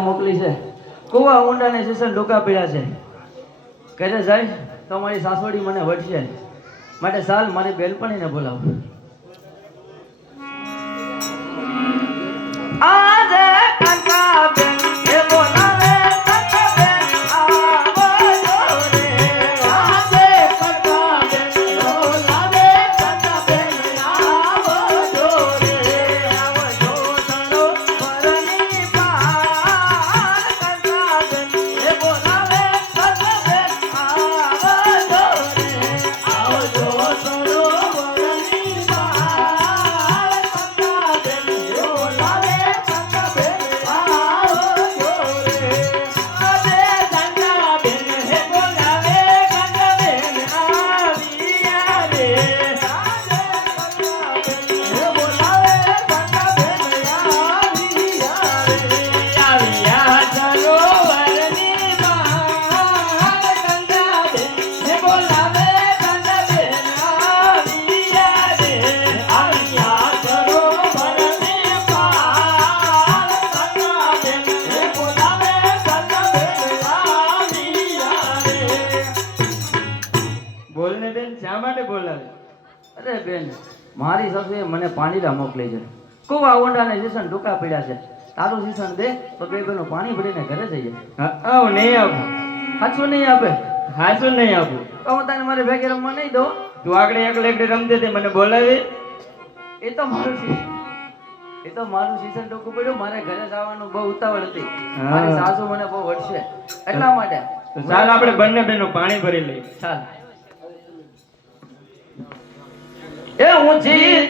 મોકલી છે કુવા ઊંડાને સેશન ડોકા પીડા છે કહે જાય તો મારી સાસોડી મને વટશે માટે સાલ મારી બેલપણીને બોલાવો આજે કાકા બેન એ બોલાવે કાકા બેન આવો જોરે આજે કાકા બેન બોલાવે કાકા બેન આવો જોરે આવો જો તારો પરણી પાર કાકા બેન એ બોલાવે કાકા બેન આવો જોરે આવો જો તારો પરણી પાર કાકા બેન બોલાવે અરે બેન મારી સાસુએ મને પાણીલા મોકલી છે કુવા ઊંડાને સીસન ડૂકા પીડ્યા છે તારું સીસન દે તો બે બેનું પાણી ભરીને ઘરે જઈએ આવ નહીં આપું હાચું નહીં આપે હાચું નહીં આપું તો હું તને મારે ભેગે રમવા નહીં દો તું આગળ એકલે રમતે તે મને બોલાવી એ તો મારું સીસન ડોકું પડ્યું મારે ઘરે જવાનું બહુ ઉતાવળ હતી મારી સાસુ મને બહુ વટશે એટલા માટે ચાલ આપણે બંને બેનો પાણી ભરી લઈએ ચાલ એ ઊંચી